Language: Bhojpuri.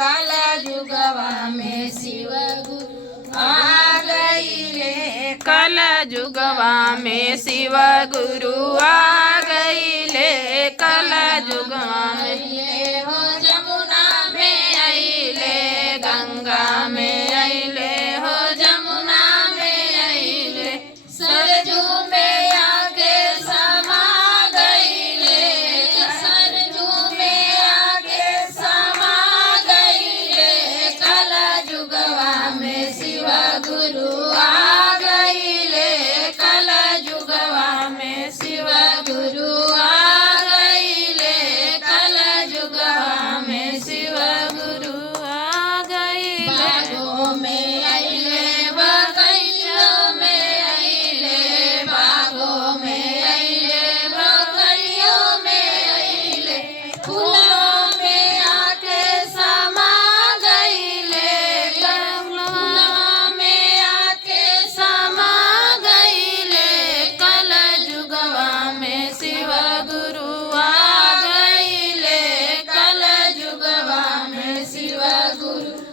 कल जुगवा में शिव गुरु आ गईले। कल जुगवा में शिव गुरु आ गईले। कल जुगवा में अइले हो जमुना में अइले, गंगा में अइले हो जमुना में अइले। सरजू में आके समा गईले, सरजू में आके समा गईले। कल जुगवा में शिव गुरु आ गईले। कल जुगवा में शिव गुरु आ गईले। कल जुगवा में शिव गुरु आ गईले। बागों में अइले, बगैयों में अइले, बागों में अइले, बगैयों में अइले। फूलों में आके समा गईले, फूलों में आके समा गईले। कल जुगवा में शिव गुरु आ गईले। कल जुगवा में शिव गुरु